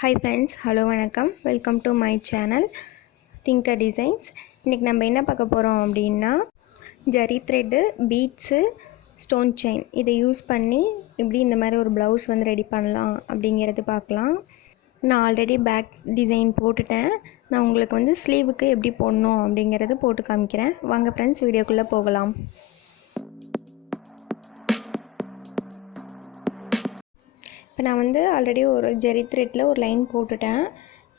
Hi friends, hello வணக்கம். Welcome to my channel thinker designs. இன்றைக்கி நம்ம என்ன பார்க்க போகிறோம் அப்படின்னா zari thread, beads, stone chain இதை யூஸ் பண்ணி எப்படி இந்த மாதிரி ஒரு ப்ளவுஸ் வந்து ரெடி பண்ணலாம் அப்படிங்கிறது பார்க்கலாம். நான் ஆல்ரெடி பேக் டிசைன் போட்டுட்டேன். நான் உங்களுக்கு வந்து ஸ்லீவுக்கு எப்படி போடணும் அப்படிங்கிறது போட்டு காமிக்கிறேன். வாங்க ஃப்ரெண்ட்ஸ், வீடியோக்குள்ளே போகலாம். இப்போ நான் வந்து ஆல்ரெடி ஒரு ஜெரி த்ரெட்டில் ஒரு லைன் போட்டுட்டேன்.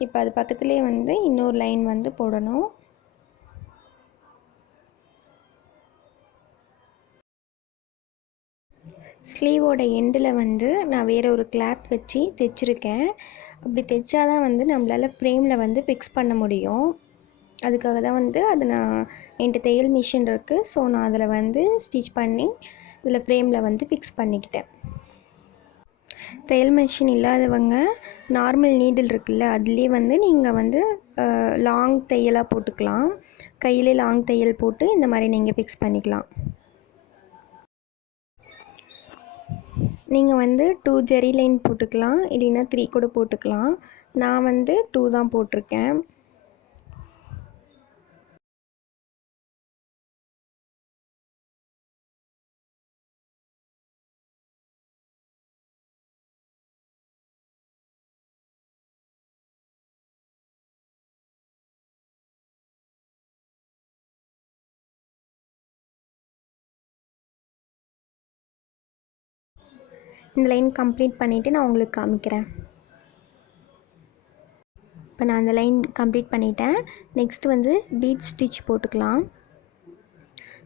இப்போ அது பக்கத்துலேயே வந்து இன்னொரு லைன் வந்து போடணும். ஸ்லீவோட எண்டில் வந்து நான் வேறு ஒரு கிளாத் வச்சு தைச்சிருக்கேன். அப்படி தைச்சாதான் வந்து நம்மளால் ஃப்ரேமில் வந்து ஃபிக்ஸ் பண்ண முடியும். அதுக்காக தான் வந்து அது நான் என்கிட்ட தையல் மிஷின் இருக்குது. ஸோ நான் அதில் வந்து ஸ்டிச் பண்ணி இதில் ஃப்ரேமில் வந்து ஃபிக்ஸ் பண்ணிக்கிட்டேன். தையல் மிஷின் இல்லாதவங்க நார்மல் நீடில் இருக்குல்ல, அதுலேயே வந்து நீங்கள் வந்து லாங் தையலாக போட்டுக்கலாம். கையிலே லாங் தையல் போட்டு இந்த மாதிரி நீங்கள் ஃபிக்ஸ் பண்ணிக்கலாம். நீங்கள் வந்து 2 ஜெரி லைன் போட்டுக்கலாம், இல்லைன்னா 3 கூட போட்டுக்கலாம். நான் வந்து 2 தான் போட்டிருக்கேன். இந்த லைன் கம்ப்ளீட் பண்ணிவிட்டு நான் உங்களுக்கு காமிக்கிறேன். இப்போ நான் அந்த லைன் கம்ப்ளீட் பண்ணிட்டேன். நெக்ஸ்ட்டு வந்து பீட் ஸ்டிச் போட்டுக்கலாம்.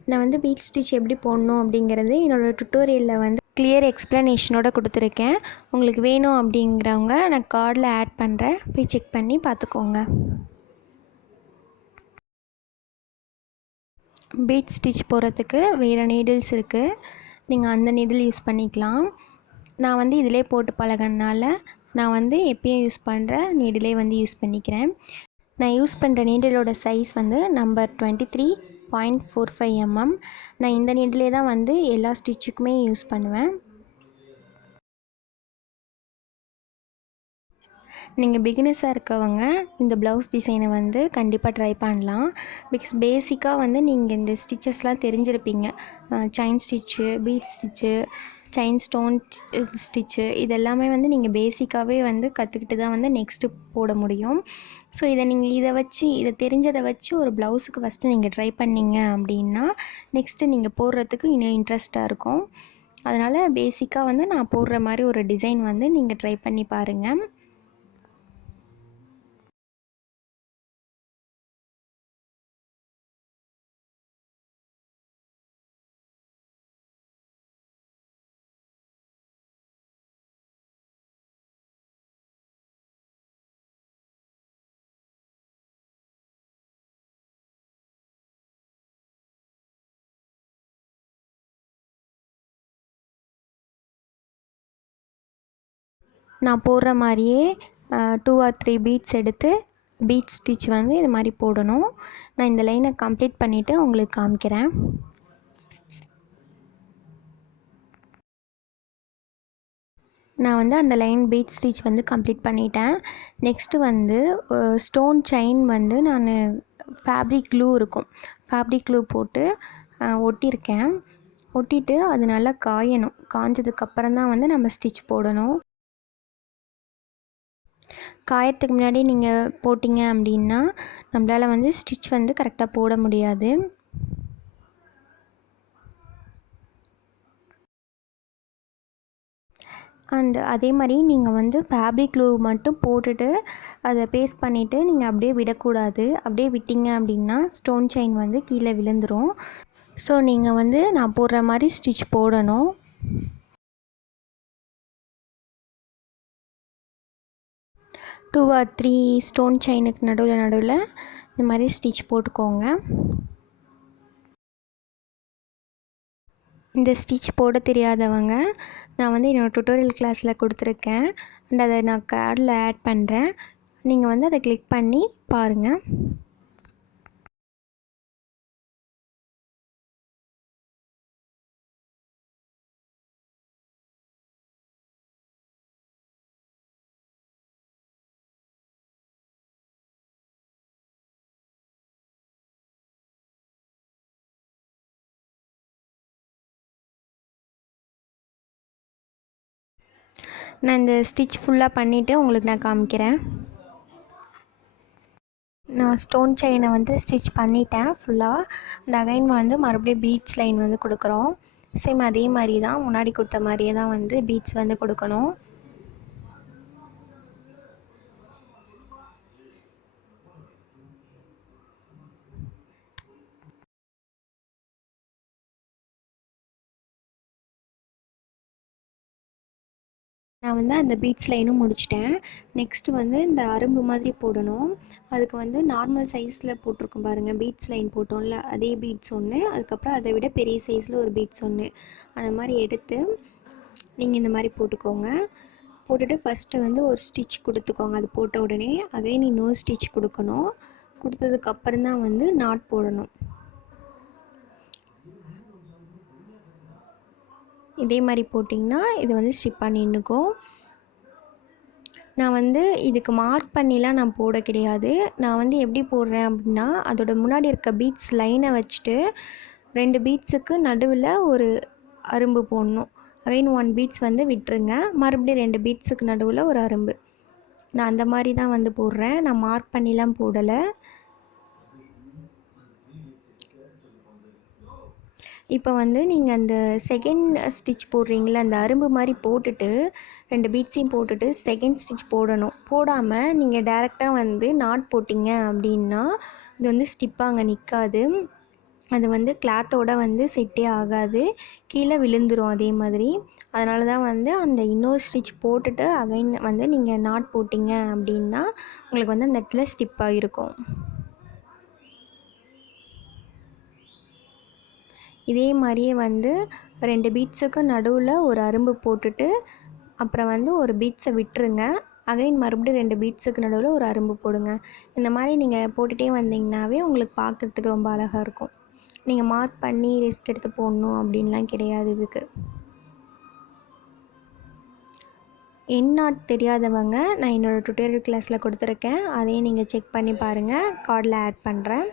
நான் வந்து பீட் ஸ்டிச் எப்படி போடணும் அப்படிங்கிறது என்னோடய டுட்டோரியலில் வந்து கிளியர் எக்ஸ்ப்ளனேஷனோட கொடுத்துருக்கேன். உங்களுக்கு வேணும் அப்படிங்கிறவங்க நான் கார்டில் ஆட் பண்ணுறேன், போய் செக் பண்ணி பார்த்துக்கோங்க. பீட் ஸ்டிச் போடுறதுக்கு வேறு நீடில்ஸ் இருக்குது, நீங்கள் அந்த நீடில் யூஸ் பண்ணிக்கலாம். நான் வந்து இதிலே போட்டு பழகினால நான் வந்து எப்பயும் யூஸ் பண்ணுற நீடிலே வந்து யூஸ் பண்ணிக்கிறேன். நான் யூஸ் பண்ணுற நீடிலோட சைஸ் வந்து நம்பர் 23.45 mm. நான் இந்த நீடிலே தான் வந்து எல்லா ஸ்டிச்சுக்குமே யூஸ் பண்ணுவேன். நீங்கள் பிகினர்ஸாக இருக்கவங்க இந்த ப்ளவுஸ் டிசைனை வந்து கண்டிப்பாக ட்ரை பண்ணலாம். பிகாஸ் பேசிக்காக வந்து நீங்கள் இந்த ஸ்டிச்சஸ்லாம் தெரிஞ்சிருப்பீங்க. Chain stitch, bead stitch, chain stone stitch, இது எல்லாமே வந்து நீங்கள் பேசிக்காகவே வந்து கற்றுக்கிட்டு தான் வந்து நெக்ஸ்ட்டு போட முடியும். ஸோ இதை தெரிஞ்சதை வச்சு ஒரு ப்ளவுஸுக்கு ஃபஸ்ட்டு நீங்கள் ட்ரை பண்ணிங்க அப்படின்னா நெக்ஸ்ட்டு நீங்கள் போடுறதுக்கு இன்னும் இன்ட்ரெஸ்ட்டாக இருக்கும். அதனால் பேசிக்காக வந்து நான் போடுற மாதிரி ஒரு டிசைன் வந்து நீங்கள் ட்ரை பண்ணி பாருங்கள். நான் போடுற மாதிரியே 2 or 3 பீட்ஸ் எடுத்து பீட் ஸ்டிச் வந்து இது மாதிரி போடணும். நான் இந்த லைனை கம்ப்ளீட் பண்ணிவிட்டு உங்களுக்கு காமிக்கிறேன். நான் வந்து அந்த லைன் பீட் ஸ்டிச் வந்து கம்ப்ளீட் பண்ணிட்டேன். நெக்ஸ்ட்டு வந்து ஸ்டோன் செயின் வந்து நான் ஃபேப்ரிக் க்ளூ இருக்கும், ஃபேப்ரிக் க்ளூ போட்டு ஒட்டியிருக்கேன். ஒட்டிட்டு அது நல்லா காயணும். காஞ்சதுக்கப்புறம் தான் வந்து நம்ம ஸ்டிச் போடணும். காயத்துக்கு முன்னாடி நீங்கள் போட்டிங்க அப்படின்னா நம்மளால் வந்து ஸ்டிச் வந்து கரெக்டாக போட முடியாது. அண்ட் அதே மாதிரி நீங்கள் வந்து ஃபேப்ரிக் க்ளூ மட்டும் போட்டுட்டு அதை பேஸ்ட் பண்ணிவிட்டு நீங்கள் அப்படியே விடக்கூடாது. அப்படியே விட்டிங்க அப்படின்னா ஸ்டோன் செயின் வந்து கீழே விழுந்துடும். ஸோ நீங்கள் வந்து நான் போடுற மாதிரி ஸ்டிச் போடணும். டூ ஆர் 3 ஸ்டோன் செயினுக்கு நடுவில் இந்த மாதிரி ஸ்டிச் போட்டுக்கோங்க. இந்த ஸ்டிச் போட தெரியாதவங்க நான் வந்து என்னோடய டுட்டோரியல் கிளாஸில் கொடுத்துருக்கேன். அண்ட் அதை நான் கார்டில் ஆட் பண்ணுறேன். நீங்கள் வந்து அதை கிளிக் பண்ணி பாருங்கள். நான் இந்த ஸ்டிச் ஃபுல்லாக பண்ணிவிட்டு உங்களுக்கு நான் காமிக்கிறேன். நான் ஸ்டோன் செயினை வந்து ஸ்டிச் பண்ணிட்டேன் ஃபுல்லாக. இந்த அகைன் வந்து மறுபடியும் பீட்ஸ் லைன் வந்து கொடுக்குறோம். சேம் அதே மாதிரி தான், முன்னாடி கொடுத்த மாதிரியே தான் வந்து பீட்ஸ் வந்து கொடுக்கணும். நான் வந்து அந்த பீட்ஸ் லைனும் முடிச்சிட்டேன். நெக்ஸ்ட்டு வந்து இந்த அரும்பு மாதிரி போடணும். அதுக்கு வந்து நார்மல் சைஸில் போட்டிருக்கும் பாருங்கள், பீட்ஸ் லைன் போட்டோம்ல, அதே பீட்ஸ் ஒன்று, அதுக்கப்புறம் அதை விட பெரிய சைஸில் ஒரு பீட்ஸ் ஒன்று, அந்த மாதிரி எடுத்து நீங்கள் இந்த மாதிரி போட்டுக்கோங்க. போட்டுட்டு ஃபஸ்ட்டு வந்து ஒரு ஸ்டிச் கொடுத்துக்கோங்க. அது போட்ட உடனே அகைன் இன்னொரு ஸ்டிச் கொடுக்கணும். கொடுத்ததுக்கப்புறம் தான் வந்து நாட் போடணும். இதே மாதிரி போட்டிங்கன்னா இது வந்து ஸ்டிப்பாக நின்றுக்கும். நான் வந்து இதுக்கு மார்க் பண்ணிலாம் நான் போட கிடையாது. நான் வந்து எப்படி போடுறேன் அப்படின்னா, அதோட முன்னாடி இருக்க பீட்ஸ் லைனை வச்சுட்டு 2 பீட்ஸுக்கு நடுவில் ஒரு அரும்பு போடணும். அகைன் 1 பீட்ஸ் வந்து விட்டுருங்க. மறுபடியும் 2 பீட்ஸுக்கு நடுவில் ஒரு அரும்பு. நான் அந்த மாதிரி தான் வந்து போடுறேன். நான் மார்க் பண்ணிலாம் போடலை. இப்போ வந்து நீங்கள் அந்த செகண்ட் ஸ்டிச் போடுறீங்களா, அந்த அரும்பு மாதிரி போட்டுட்டு 2 பீட்ஸையும் போட்டுட்டு செகண்ட் ஸ்டிச் போடணும். போடாமல் நீங்கள் டேரெக்டாக வந்து நாட் போட்டிங்க அப்படின்னா இது வந்து ஸ்டிப்பாக அங்கே நிற்காது. அது வந்து கிளாத்தோடு வந்து செட்டே ஆகாது, கீழே விழுந்துடும் அதே மாதிரி. அதனால தான் வந்து அந்த இன்னொரு ஸ்டிச் போட்டுட்டு அகைன் வந்து நீங்கள் நாட் போட்டிங்க அப்படின்னா உங்களுக்கு வந்து அந்த இடத்துல ஸ்டிப்பாக இருக்கும். இதே மாதிரியே வந்து 2 பீட்ஸுக்கு நடுவில் ஒரு அரும்பு போட்டுட்டு அப்புறம் வந்து ஒரு பீட்ஸை விட்டுருங்க. அகைன் மறுபடியும் 2 பீட்ஸுக்கு நடுவில் ஒரு அரும்பு போடுங்க. இந்த மாதிரி நீங்கள் போட்டுகிட்டே வந்தீங்கன்னாவே உங்களுக்கு பார்க்குறதுக்கு ரொம்ப அழகாக இருக்கும். நீங்கள் மார்க் பண்ணி ரிஸ்க் எடுத்து போடணும் அப்படின்லாம் கிடையாது இதுக்கு. எண்ட் நாட் தெரியாதவங்க நான் என்னோடய டுட்டோரியல் கிளாஸில் கொடுத்துருக்கேன், அதையும் நீங்கள் செக் பண்ணி பாருங்கள். கார்டில் ஆட் பண்ணுறேன்.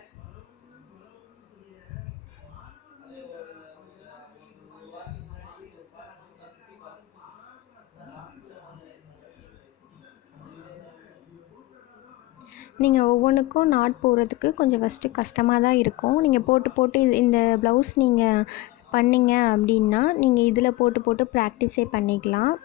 நீங்கள் ஒவ்வொன்றுக்கும் நாட் போடுறதுக்கு கொஞ்சம் ஃபஸ்ட்டு கஷ்டமாக தான் இருக்கும். நீங்கள் போட்டு இந்த ப்ளவுஸ் நீங்கள் பண்ணிங்க அப்படின்னா நீங்கள் இதில் போட்டு ப்ராக்டிஸே பண்ணிக்கலாம்.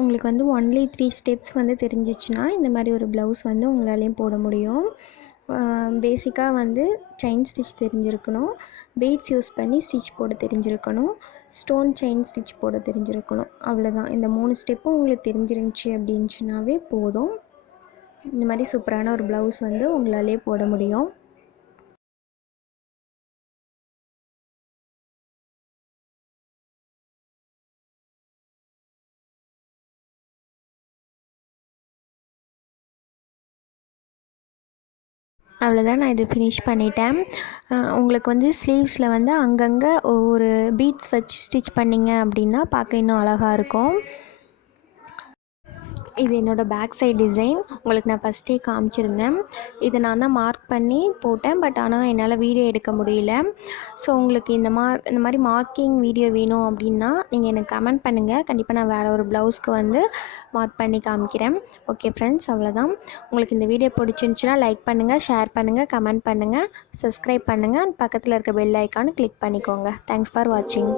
உங்களுக்கு வந்து ஒன்லி 3 ஸ்டெப்ஸ் வந்து தெரிஞ்சிச்சுன்னா இந்த மாதிரி ஒரு ப்ளவுஸ் வந்து உங்களாலேயும் போட முடியும். பேசிக்காக வந்து செயின் ஸ்டிச் தெரிஞ்சிருக்கணும், பீட்ஸ் யூஸ் பண்ணி ஸ்டிச் போட தெரிஞ்சிருக்கணும், ஸ்டோன் செயின் ஸ்டிச் போட தெரிஞ்சிருக்கணும். அவ்வளோதான். இந்த 3 ஸ்டெப்பும் உங்களுக்கு தெரிஞ்சிருந்துச்சி அப்படின்ச்சுனாவே போதும். இந்த மாதிரி சூப்பரான ஒரு ப்ளவுஸ் வந்து உங்களாலே போட முடியும். அவ்வளோதான், நான் இது ஃபினிஷ் பண்ணிட்டேன். உங்களுக்கு வந்து ஸ்லீவ்ஸில் வந்து அங்கங்கே ஒரு பீட்ஸ் வச்சு ஸ்டிச் பண்ணிங்க அப்படின்னா பார்க்க இன்னும் அழகாக இருக்கும். இது என்னோடய பேக் சைட் டிசைன். உங்களுக்கு நான் ஃபஸ்ட்டே காமிச்சிருந்தேன். இதை நான் தான் மார்க் பண்ணி போட்டேன், பட் ஆனால் என்னால் வீடியோ எடுக்க முடியல. ஸோ உங்களுக்கு இந்த மாதிரி மார்க்கிங் வீடியோ வேணும் அப்படின்னா நீங்கள் எனக்கு கமெண்ட் பண்ணுங்கள். கண்டிப்பாக நான் வேறு ஒரு ப்ளவுஸ்க்கு வந்து மார்க் பண்ணி காமிக்கிறேன். ஓகே ஃப்ரெண்ட்ஸ், அவ்வளோதான். உங்களுக்கு இந்த வீடியோ பிடிச்சிருந்துச்சின்னா லைக் பண்ணுங்கள், ஷேர் பண்ணுங்கள், கமெண்ட் பண்ணுங்கள், சப்ஸ்கிரைப் பண்ணுங்கள். பக்கத்தில் இருக்க பெல் ஐக்கானை கிளிக் பண்ணிக்கோங்க. தேங்க்ஸ் ஃபார் வாட்சிங்.